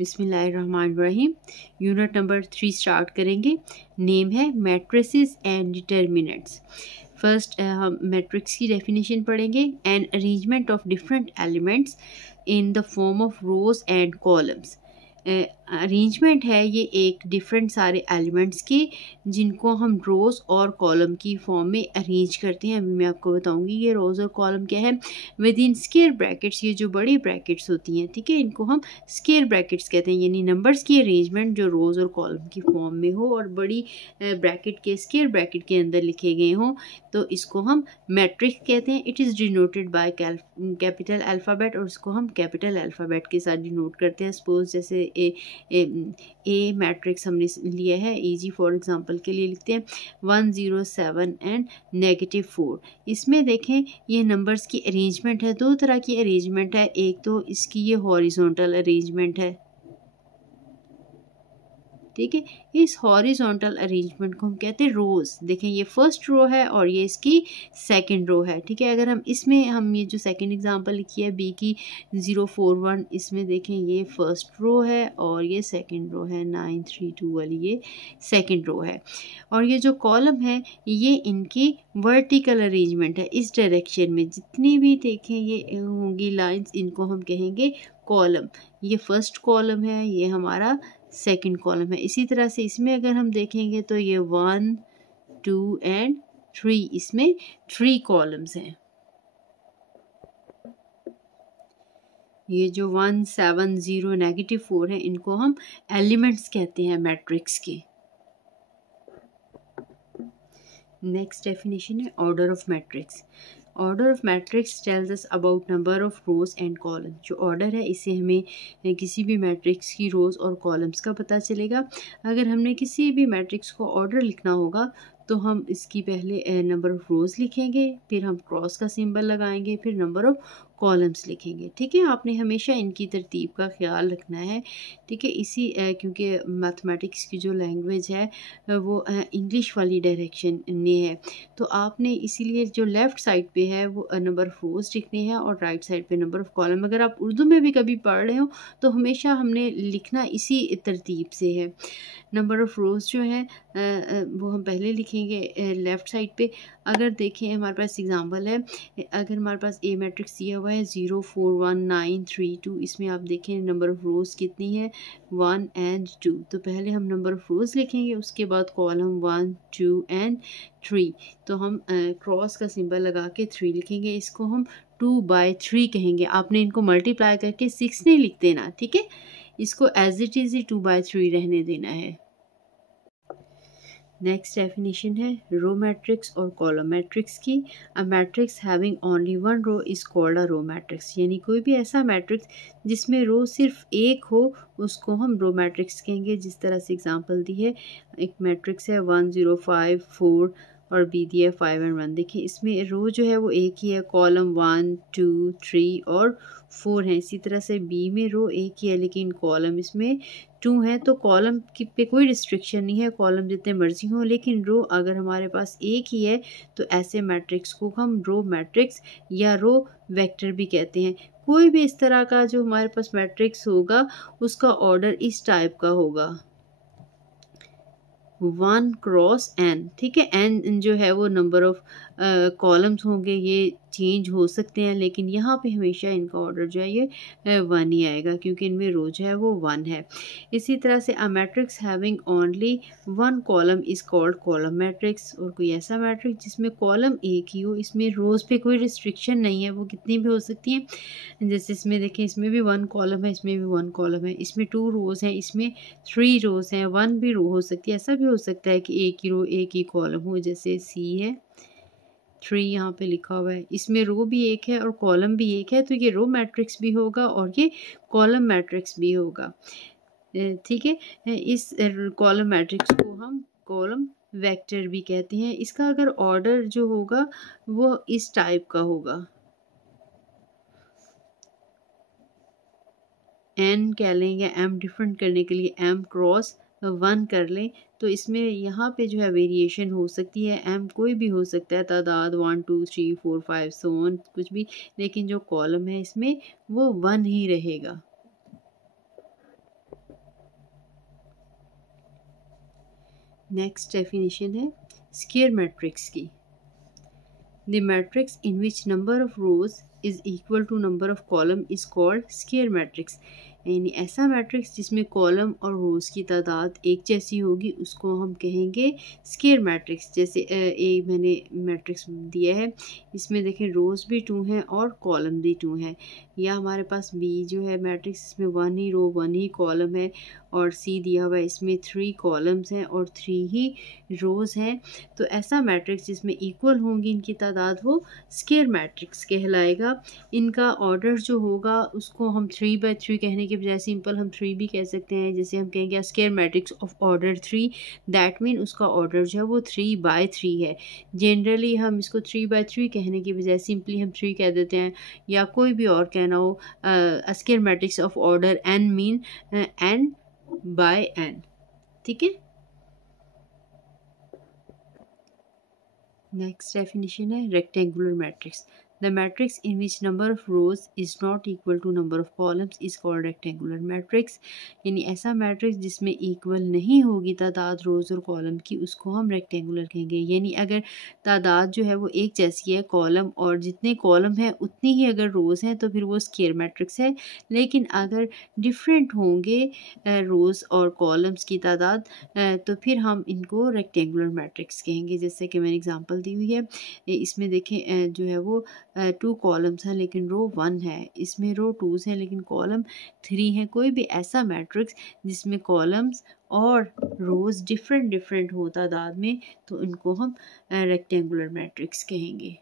बिस्मिल्लाहिर्रहमानिर्रहीम। Unit number 3 start करेंगे। Name है मैट्रिसेस एंड डिटर्मिनेंट्स। फर्स्ट हम मैट्रिक्स की डेफिनेशन पढ़ेंगे। An arrangement of different elements in the form of rose and columns. Arrangement है ये एक डिफरेंट सारे एलिमेंट्स के जिनको हम रोज़ और कॉलम की फॉर्म में अरेंज करते हैं। अभी मैं आपको बताऊंगी ये रोज़ और कॉलम क्या है। विद इन स्क्वायर ब्रैकेट्स, ये जो बड़ी ब्रैकेट्स होती हैं, ठीक है, इनको हम स्क्वायर ब्रैकेट्स कहते हैं। यानी नंबर्स की अरेंजमेंट जो रोज़ और कॉलम की फॉर्म में हो और बड़ी ब्रैकेट के स्क्वायर ब्रैकेट के अंदर लिखे गए हों, तो इसको हम मैट्रिक्स कहते हैं। It is denoted by capital alphabet, और इसको हम कैपिटल अल्फ़ाबेट के साथ डिनोट करते हैं। सपोज जैसे ए मैट्रिक्स हमने लिया है, इजी फॉर एग्जांपल के लिए लिखते हैं 107 एंड -4। इसमें देखें ये नंबर्स की अरेंजमेंट है, दो तरह की अरेंजमेंट है। एक तो इसकी ये हॉरिजॉन्टल अरेंजमेंट है, ठीक है। इस हॉरिजॉन्टल अरेंजमेंट को हम कहते हैं रोज। देखें ये फर्स्ट रो है और ये इसकी सेकंड रो है, ठीक है। अगर हम इसमें हम ये जो सेकंड एग्जांपल लिखी है बी की 041, इसमें देखें ये फर्स्ट रो है और ये सेकंड रो है। 932 वाली ये सेकंड रो है। और ये जो कॉलम है ये इनकी वर्टिकल अरेंजमेंट है। इस डायरेक्शन में जितनी भी देखें ये होंगी लाइंस, इनको हम कहेंगे कॉलम। ये फर्स्ट कॉलम है, ये हमारा सेकंड कॉलम है। इसी तरह से इसमें अगर हम देखेंगे तो ये 1, 2 एंड 3, इसमें 3 कॉलम्स हैं। ये जो 170 -4 है, इनको हम एलिमेंट्स कहते हैं मैट्रिक्स के। नेक्स्ट डेफिनेशन है order of matrix. Order of matrix tells us about number of rose and column. जो ऑर्डर है इससे हमें किसी भी मैट्रिक्स की रोज और कॉलम्स का पता चलेगा। अगर हमने किसी भी मैट्रिक्स को ऑर्डर लिखना होगा तो हम इसकी पहले नंबर ऑफ रोज लिखेंगे, फिर हम क्रॉस का सिंबल लगाएंगे, फिर नंबर ऑफ कॉलम्स लिखेंगे, ठीक है। आपने हमेशा इनकी तरतीब का ख्याल रखना है, ठीक है। क्योंकि मैथमेटिक्स की जो लैंग्वेज है वो इंग्लिश वाली डायरेक्शन में है, तो आपने इसीलिए जो लेफ़्ट साइड पे है वो नंबर ऑफ रोज़ लिखने हैं और राइट साइड पे नंबर ऑफ कॉलम। अगर आप उर्दू में भी कभी पढ़ रहे हो तो हमेशा हमने लिखना इसी तरतीब से है। नंबर ऑफ़ रोज़ जो है वो हम पहले लिखेंगे लेफ़्ट साइड पे। अगर देखें हमारे पास एग्ज़ाम्पल है, अगर हमारे पास ए मैट्रिक्स दिया हुआ है 0419332, इसमें आप देखें नंबर ऑफ़ रोज़ कितनी है 1 एंड 2। तो पहले हम नंबर ऑफ़ रोज़ लिखेंगे, उसके बाद कॉलम 1, 2 एंड 3। तो हम क्रॉस का सिंबल लगा के 3 लिखेंगे। इसको हम 2/3 कहेंगे। आपने इनको मल्टीप्लाई करके 6 नहीं लिख देना, ठीक है। इसको एज इट इज़ ही 2/3 रहने देना है। नेक्स्ट डेफिनेशन है रो मैट्रिक्स और कॉलम मैट्रिक्स की। A matrix having only one row is called a row matrix. यानी कोई भी ऐसा मैट्रिक्स जिसमें रो सिर्फ एक हो उसको हम रो मैट्रिक्स कहेंगे। जिस तरह से एग्जांपल दी है, एक मैट्रिक्स है 1 0 5 4 और बी दिया है 5 और 1। देखिए इसमें रो जो है वो एक ही है, कॉलम 1 2 3 और 4 है। इसी तरह से बी में रो एक ही है लेकिन कॉलम इसमें 2 है। तो कॉलम की पे कोई रिस्ट्रिक्शन नहीं है, कॉलम जितने मर्जी हो, लेकिन रो अगर हमारे पास एक ही है तो ऐसे मैट्रिक्स को हम रो मैट्रिक्स या रो वेक्टर भी कहते हैं। कोई भी इस तरह का जो हमारे पास मैट्रिक्स होगा उसका ऑर्डर इस टाइप का होगा 1 क्रॉस n, ठीक है। n जो है वो नंबर ऑफ कॉलम्स होंगे, ये चेंज हो सकते हैं, लेकिन यहाँ पे हमेशा इनका ऑर्डर जो है ये 1 ही आएगा क्योंकि इनमें रो जो है वो 1 है। इसी तरह से अ matrix having only 1 column is called column matrix. और कोई ऐसा मैट्रिक्स जिसमें कॉलम एक ही हो, इसमें रोज़ पे कोई रिस्ट्रिक्शन नहीं है, वो कितनी भी हो सकती हैं। जैसे इसमें देखें, इसमें भी 1 कॉलम है, इसमें भी 1 कॉलम है, इसमें 2 रोज़ हैं, इसमें 3 रोज़ हैं, 1 भी रो हो सकती है। ऐसा भी हो सकता है कि एक ही रो एक ही कॉलम हो, जैसे सी है 3 यहाँ पे लिखा हुआ है, इसमें रो भी एक है और कॉलम भी एक है, तो ये रो मैट्रिक्स भी होगा और ये कॉलम मैट्रिक्स भी होगा, ठीक है। इस कॉलम मैट्रिक्स को हम कॉलम वेक्टर भी कहते हैं। इसका अगर ऑर्डर जो होगा वो इस टाइप का होगा, एन कह लें या एम डिफरेंट करने के लिए एम क्रॉस 1 कर लें, तो इसमें यहाँ पे जो है वेरिएशन हो सकती है। एम कोई भी हो सकता है, तादाद 1 2 3 4 5 सो ऑन कुछ भी, लेकिन जो कॉलम है इसमें वो 1 ही रहेगा। नेक्स्ट डेफिनेशन है स्क्वायर मैट्रिक्स की। The matrix in which number of rows is equal to number of column is called square matrix. यानी ऐसा मैट्रिक्स जिसमें कॉलम और रोज की तादाद एक जैसी होगी उसको हम कहेंगे स्क्वायर मैट्रिक्स। जैसे मैंने मैट्रिक्स दिया है, इसमें देखें रोज भी 2 हैं और कॉलम भी 2 हैं। या हमारे पास बी जो है मैट्रिक्स, इसमें 1 ही रो 1 ही कॉलम है, और सी दिया हुआ है इसमें 3 कॉलम्स हैं और 3 ही रोज हैं। तो ऐसा मैट्रिक्स जिसमें इक्वल होंगी इनकी तादाद वो स्क्वायर मैट्रिक्स कहलाएगा। इनका ऑर्डर जो होगा उसको हम 3/3 कहने के बजाय सिंपल हम 3 भी कह सकते हैं। जैसे हम कहेंगे square matrix of order 3, that mean उसका ऑर्डर जो है वो 3/3 है। जनरली हम इसको 3/3 कहने के बजाय सिंपली हम 3 कह देते हैं, या कोई भी और कहना हो। Square matrix of order n mean n/n, ठीक है। नेक्स्ट डेफिनेशन है rectangular matrix. The matrix in which number of rows is not equal to number of columns is called rectangular matrix. यानी ऐसा मैट्रिक्स जिसमें इक्वल नहीं होगी तादाद रोज़ और कॉलम की उसको हम रेक्टेंगुलर कहेंगे। यानी अगर तादाद जो है वो एक जैसी है, कॉलम और जितने कॉलम हैं उतनी ही अगर रोज़ हैं, तो फिर वो स्क्वायर मैट्रिक्स है। लेकिन अगर डिफरेंट होंगे रोज़ और कॉलम्स की तादाद, तो फिर हम इनको रेक्टेंगुलर मैट्रिक्स कहेंगे। जैसे कि मैंने एग्जांपल दी हुई है, इसमें देखें जो है वो 2 कॉलम्स हैं लेकिन रो 1 है, इसमें रो 2s हैं लेकिन कॉलम 3 है। कोई भी ऐसा मैट्रिक्स जिसमें कॉलम्स और रोज़ डिफरेंट हो तादाद में, तो इनको हम रेक्टेंगुलर मैट्रिक्स कहेंगे।